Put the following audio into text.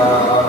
uh,